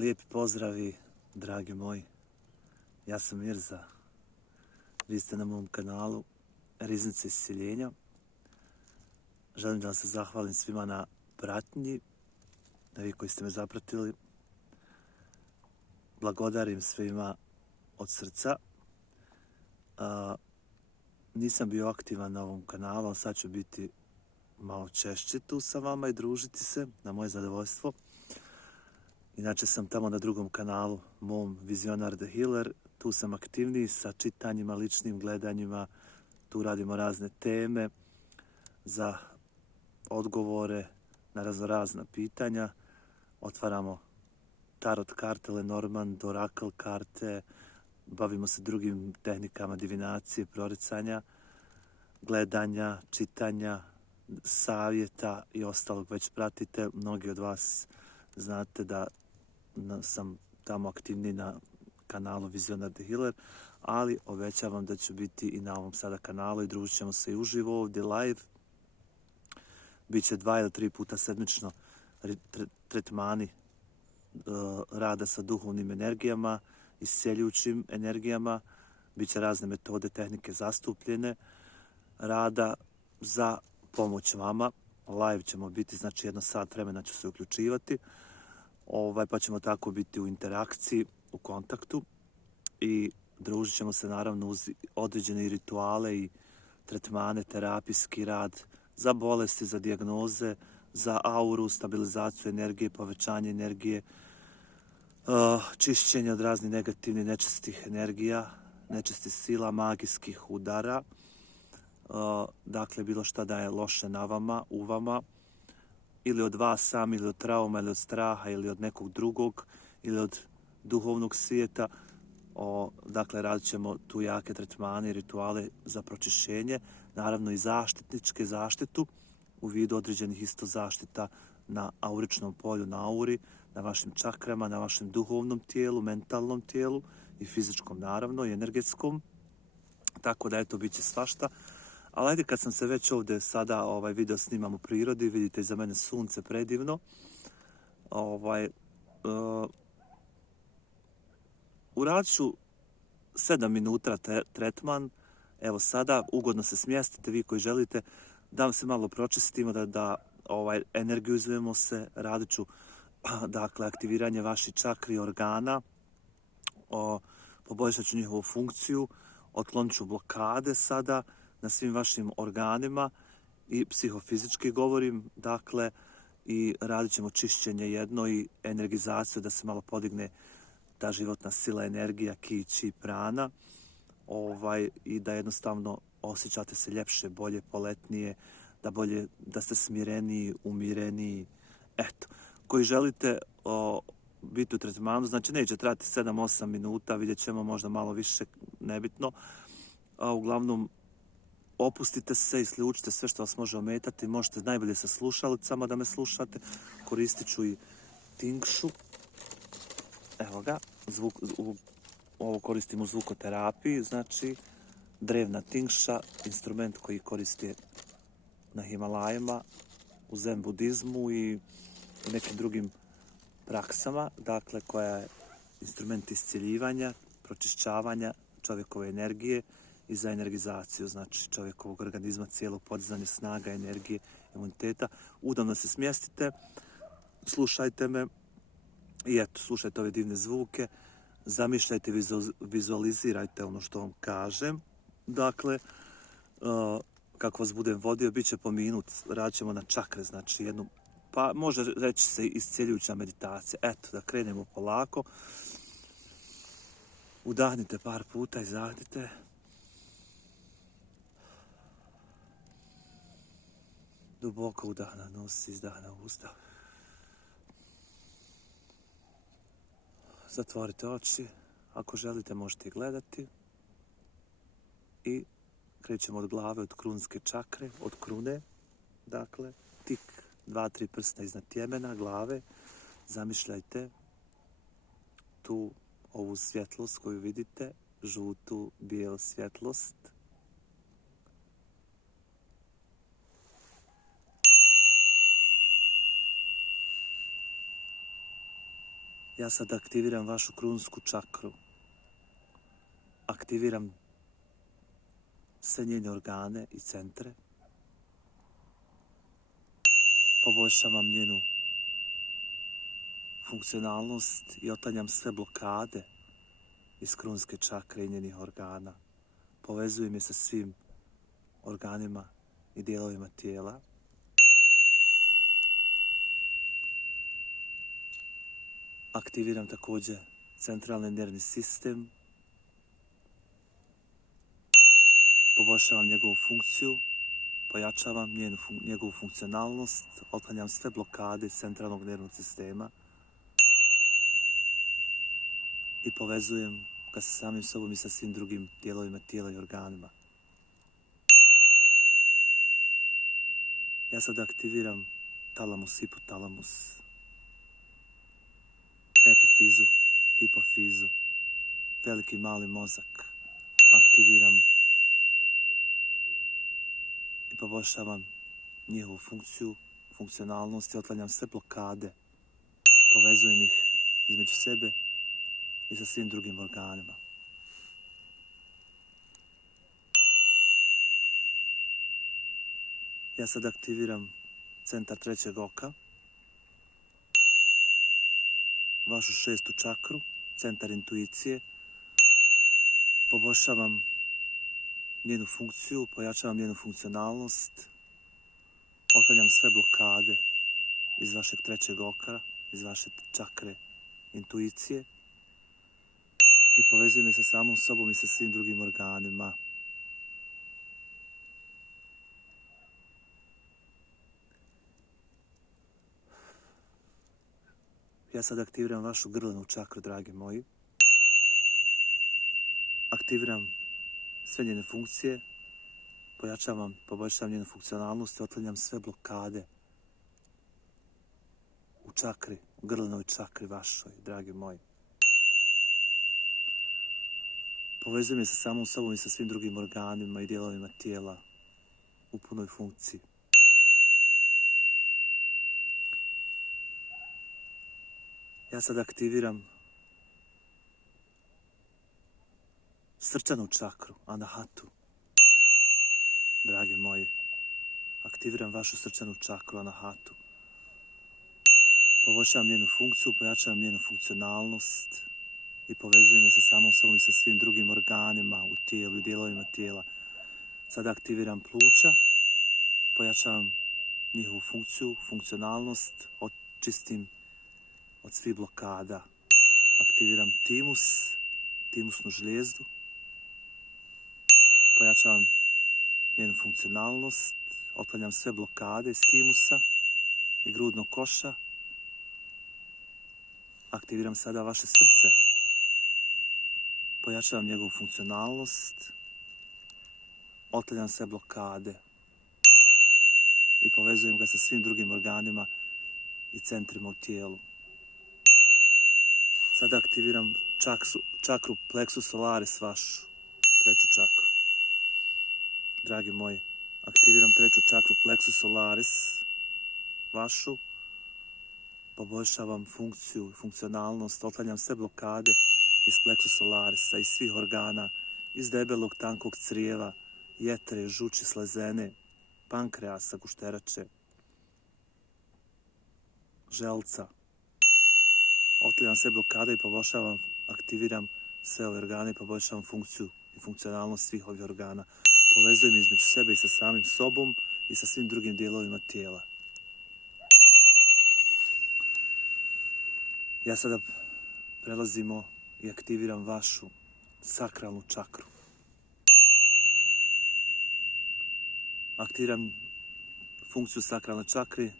Lijepi pozdravi, dragi moji. Ja sam Mirza. Vi ste na mom kanalu Riznice iscjeljenja. Želim da vam se zahvalim svima na pratnji, na vi koji ste me zapratili. Blagodarim svima od srca. Nisam bio aktivan na ovom kanalu, ali sad ću biti malo češće tu sa vama i družiti se na moje zadovoljstvo. Inače sam tamo na drugom kanalu, mom Vizionar the Healer. Tu sam aktivniji sa čitanjima, ličnim gledanjima. Tu radimo razne teme za odgovore na raznorazna pitanja. Otvaramo tarot karte, Lenormand, Oracle karte. Bavimo se drugim tehnikama divinacije, proricanja, gledanja, čitanja, savjeta i ostalog već pratite. Mnogi od vas znate da sam tamo aktivniji na kanalu Vizionar the Healer, ali obećavam da ću biti i na ovom sada kanalu i družit ćemo se i uživo ovdje live. Biće 2 ili 3 puta sedmično tretmani rada sa duhovnim energijama, isceljujućim energijama. Biće razne metode, tehnike zastupljene rada za pomoć vama. Live ćemo biti, znači 1 sat vremena ću se uključivati, pa ćemo tako biti u interakciji, u kontaktu i družit ćemo se naravno uz određene rituale i tretmane, terapijski rad za bolesti, za dijagnoze, za auru, stabilizaciju energije, povećanje energije, čišćenje od raznih negativnih, nečistih energija, nečistih sila, magijskih udara. Dakle, bilo šta da je loše na vama, u vama, ili od vas sami, ili od trauma, ili od straha, ili od nekog drugog, ili od duhovnog svijeta. Dakle, radit ćemo tu jake tretmane i rituale za pročišćenje, naravno i zaštitničke zaštitu u vidu određenih isto zaštita na auričnom polju, na auri, na vašim čakrama, na vašem duhovnom tijelu, mentalnom tijelu i fizičkom naravno i energetskom. Tako da eto, bit će svašta. Ali ajde, kad sam se već ovdje sada ovaj video snimam u prirodi, vidite iza mene sunce predivno. Uradit ću 7 minuta tretman. Evo sada, ugodno se smjestite, vi koji želite, da se malo pročistimo, da energizujemo se. Radit ću, dakle, aktiviranje vaših čakri i organa, poboljšat ću njihovu funkciju, otklonit ću blokade sada na svim vašim organima i psihofizički govorim, dakle, i radit ćemo čišćenje jedno i energizaciju da se malo podigne ta životna sila, energija, ki, či, prana, i da jednostavno osjećate se ljepše, bolje, poletnije, da ste smireniji, umireniji. Eto, koji želite biti u tretmanu, znači neće trajati 7-8 minuta, vidjet ćemo možda malo više, nebitno. Uglavnom, opustite se, isključite sve što vas može ometati, možete najbolje sa slušalicama da me slušate, koristit ću i tingšu. Evo ga, ovo koristim u zvukoterapiji, znači drevna tingša, instrument koji koristi na Himalajima, u zen budizmu i u nekim drugim praksama, dakle koja je instrument iscjeljivanja, pročišćavanja čovjekove energije i za energizaciju, znači čovjekovog organizma, cijelog podizanje snaga, energije, imuniteta. Udobno se smjestite, slušajte me i eto, slušajte ove divne zvuke, zamišljajte, vizualizirajte ono što vam kažem. Dakle, kako vas budem vodio, bit će po minut, radit ćemo na čakre, znači jednu, pa može reći se iscjeljujuća meditacija. Eto, da krenemo polako. Udahnite par puta, izdahnite. Duboko udah na nos, izdah na usta. Zatvorite oči, ako želite možete i gledati. I krećemo od glave, od krunske čakre, od krune. Dakle, tik 2-3 prsta iznad tjemena, glave. Zamišljajte tu ovu svjetlost koju vidite, žutu, bijelu svjetlost. Ja sad aktiviram vašu krunsku čakru. Aktiviram sve njene organe i centre. Poboljšavam njenu funkcionalnost i otklanjam sve blokade iz krunske čakre i njenih organa. Povezujem je sa svim organima i dijelovima tijela. Aktiviram također centralni nervni sistem. Poboljšavam njegovu funkciju, pojačavam njegovu funkcionalnost, otklanjam sve blokade iz centralnog nervnog sistema i povezujem ga sa samim sobom i sa svim drugim dijelovima tijela i organima. Ja sad aktiviram talamus, hipotalamus, epifizu, hipofizu, veliki i mali mozak. Aktiviram i poboljšavam njihovu funkciju, funkcionalnost i otklanjam sve blokade. Povezujem ih između sebe i sa svim drugim organima. Ja sad aktiviram centar trećeg oka, vašu šestu čakru, centar intuicije. Poboljšavam njenu funkciju, pojačavam njenu funkcionalnost, otklanjam sve blokade iz vašeg trećeg oka, iz vaše čakre intuicije i povezujem je sa samom sobom i sa svim drugim organima. Ja sad aktiviram vašu grlenu čakru, dragi moji. Aktiviram sve njene funkcije, poboljšavam njenu funkcionalnost i otklanjam sve blokade u čakri, u grlenoj čakri vašoj, dragi moji. Povezujem je sa samom sobom i sa svim drugim organima i dijelovima tijela u punoj funkciji. Ja sad aktiviram srčanu čakru, anahatu. Dragi moji, aktiviram vašu srčanu čakru, anahatu. Poboljšavam njenu funkciju, pojačavam njenu funkcionalnost i povezujem je sa samom sobom i sa svim drugim organima u tijelu i dijelovima tijela. Sada aktiviram pluća, pojačavam njihovu funkciju, funkcionalnost, očistim od svih blokada. Aktiviram timus, timusnu žlijezdu, pojačavam njenu funkcionalnost, otklanjam sve blokade iz timusa i grudnog koša. Aktiviram sada vaše srce, pojačavam njegovu funkcionalnost, otklanjam sve blokade i povezujem ga sa svim drugim organima i centrima u tijelu. Sada aktiviram čakru plexus solaris vašu, treću čakru. Dragi moji, aktiviram treću čakru plexus solaris vašu, poboljšavam funkciju i funkcionalnost, otklanjam sve blokade iz plexus solarisa, iz svih organa, iz debelog, tankog crijeva, jetre, žuči, slezene, pankreasa, gušterače, želca. Otklanjam sve blokade i poboljšavam, aktiviram sve ove organe i poboljšavam funkciju i funkcionalnost svih ovih organa. Povezujem između sebe i sa samim sobom i sa svim drugim dijelovima tijela. Ja sada prelazimo i aktiviram vašu sakralnu čakru. Aktiviram funkciju sakralne čakre,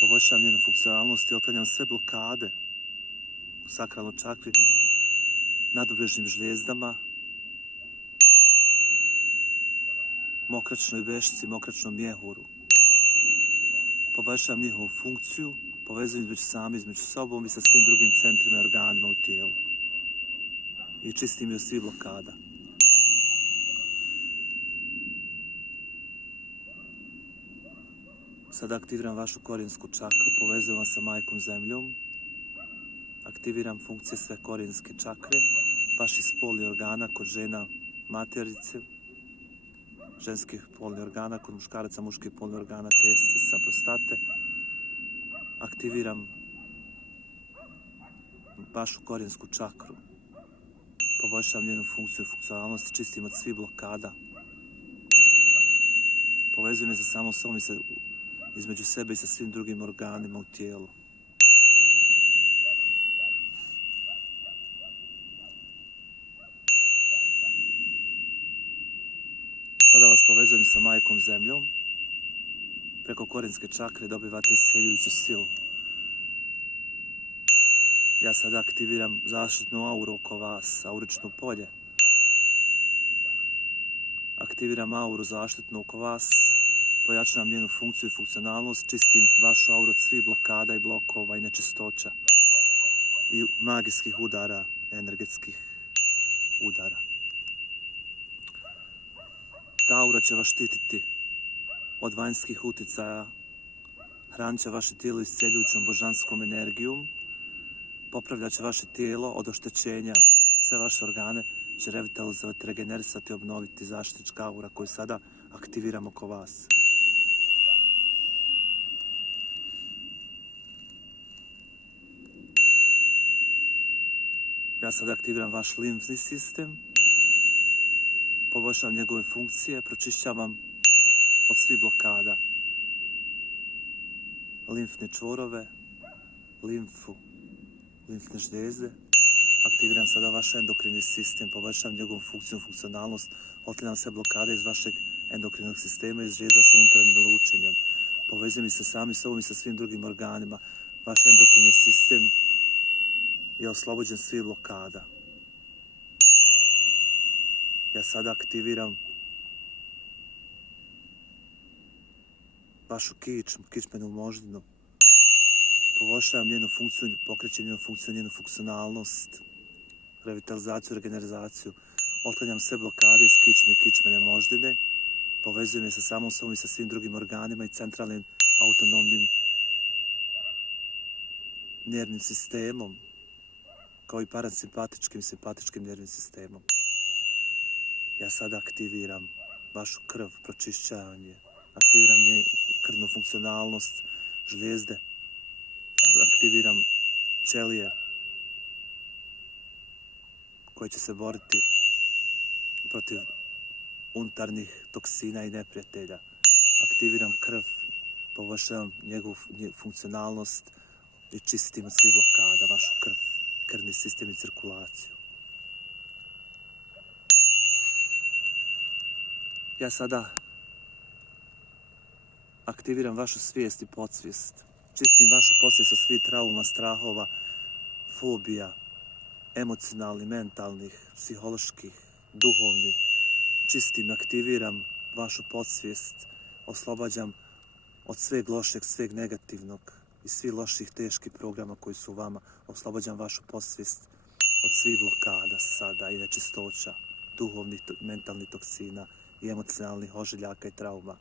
poboljšavam njenu funkcionalnost i otklanjam sve blokade u sakralnoj čakri, nadobrežnim žlijezdama, mokračnoj vešci, mokračnom mjehuru. Poboljšavam njihovu funkciju, povezujem između sobom i sa svim drugim centrima i organima u tijelu. I čistim je od svih blokada. Sada aktiviram vašu korijensku čakru, povezujem vas sa majkom zemljom. Aktiviram funkcije sve korijenske čakre, vaši spolni organa kod žena materice, ženskih polnih organa, kod muškaraca muških polnih organa, testisa, prostate. Aktiviram vašu korijensku čakru. Poboljšavam njenu funkciju i funkcionalnost, čistim od svih blokada. Povezujem je sa samom sobom i između sebe i sa svim drugim organima u tijelu. Sada vas povezujem sa majkom zemljom. Preko korijenske čakre dobivate isceljujuću silu. Ja sada aktiviram zaštitnu auru oko vas, aurično polje. Aktiviram auru zaštitnu oko vas, pojačavam njenu funkciju i funkcionalnost, čistim vašu auru od svih blokada i blokova i nečistoća i magijskih udara, energetskih udara. Ta aura će vas štititi od vanjskih uticaja, hranit će vaše tijelo isceljujućom božanskom energijom, popravljat će vaše tijelo od oštećenja, sve vaše organe će revitalizovati, regenerisati i obnoviti zaštitnička aura koju sada aktiviram oko vas. Ja sada aktiviram vaš limfni sistem, poboljšavam njegove funkcije, pročišćavam od svih blokada limfne čvorove, limfu, limfne žlijezde. Aktiviram sada vaš endokrini sistem, poboljšavam njegovu funkciju, funkcionalnost, otklanjam sve blokade iz vašeg endokrinog sistema i žlijezda sa unutarnjim lučenjem. Povezujem i sa sami sobom i sa svim drugim organima. Vaš endokrini sistem je oslobođen svih blokada. Ja sada aktiviram vašu kičmenu moždinu. Poboljšavam njenu funkciju, pokrećem njenu funkciju, njenu funkcionalnost, revitalizaciju, regenerizaciju. Otklanjam sve blokade iz kičme i kičmene moždine. Povezujem je sa samom sobom i sa svim drugim organima i centralnim autonomnim nervnim sistemom, kao i parasimpatičkim i simpatičkim nervnim sistemom. Ja sada aktiviram vašu krv, pročišćavanje, aktiviram krvnu funkcionalnost, žlijezde, aktiviram ćelije koje će se boriti protiv unutarnjih toksina i neprijatelja. Aktiviram krv, poboljšavam njegovu funkcionalnost i čistim od svih blokada vašu krv, krvni sistem i cirkulaciju. Ja sada aktiviram vašu svijest i podsvijest. Čistim vašu podsvijest od svih trauma, strahova, fobija, emocionalnih, mentalnih, psiholoških, duhovnih. Čistim, aktiviram vašu podsvijest, oslobađam od sveg lošeg, sveg negativnog i svih loših, teških programa koji su u vama. Oslobađam vašu podsvijest od svih blokada sada i nečistoća, duhovnih, mentalnih toksina i emocionalnih ožiljaka i trauma.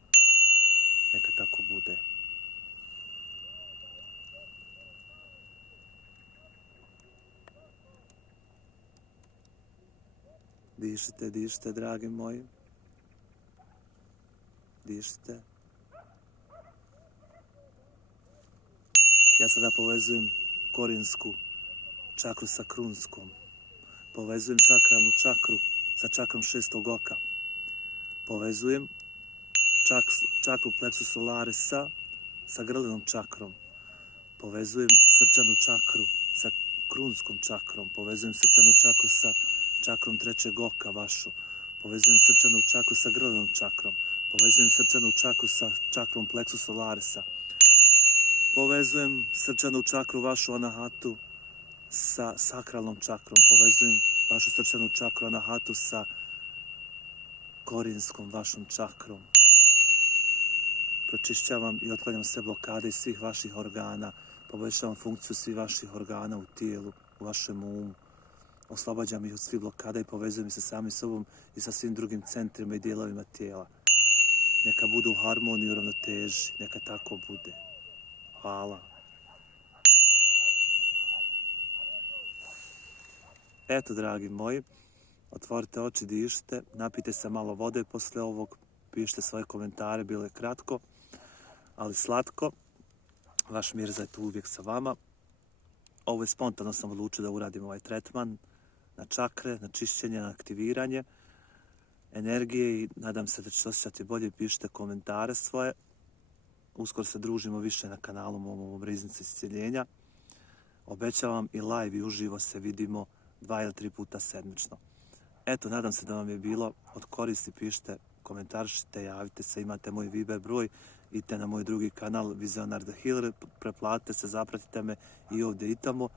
Neka tako bude. Dišite, dišite, dragi moji. Dišite. Ja sada povezujem korijensku čakru sa krunskom. Povezujem sakralnu čakru sa čakrom šestog oka. Povezujem čakru plexus solarisa sa grlinom čakrom. Povezujem srčanu čakru sa krunskom čakrom. Povezujem srčanu čakru sa čakrom trećeg oka vašu. Povezujem srčanu čakru sa grlinom čakrom. Povezujem srčanu čakru sa čakrom plexus solarisa. Povezujem srčanu čakru vašu anahatu sa sakralnom čakrom. Povezujem vašu srčanu čakru anahatu sa korijenskom vašom čakrom. Pročišćavam i otklanjam sve blokade iz svih vaših organa. Poboljšavam funkciju svih vaših organa u tijelu, u vašem umu. Oslobađam ih od svih blokada i povezujem se sami sobom i sa svim drugim centrima i dijelovima tijela. Neka budu u harmoniji i ravnoteži. Neka tako bude. Hvala. Eto, dragi moji, otvorite oči, dišite, napijte se malo vode posle ovog, pišite svoje komentare, bilo je kratko, ali slatko. Vaš Mirza je tu uvijek sa vama. Ovo je spontano sam odlučio da uradim ovaj tretman na čakre, na čišćenje, na aktiviranje energije i nadam se da ćete osjećati bolje. Pišite komentare svoje. Uskoro se družimo više na kanalu mom Riznice iscjeljenja. Obećavam i live i uživo se vidimo 2 ili 3 puta sedmično. Eto, nadam se da vam je bilo od koristi. Pišite, komentarišite, javite se, imate moj Viber broj, idite na moj drugi kanal Vizionar the Healer, preplatite se, zapratite me i ovdje i tamo.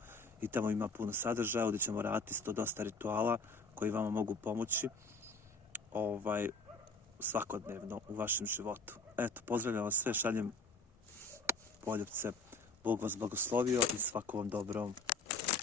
I tamo ima puno sadržaja, ovdje ćemo raditi isto dosta rituala koji vama mogu pomoći svakodnevno u vašem životu. Eto, pozdravljam vas sve, šaljem poljupce, Bog vas blagoslovio i svako vam dobro.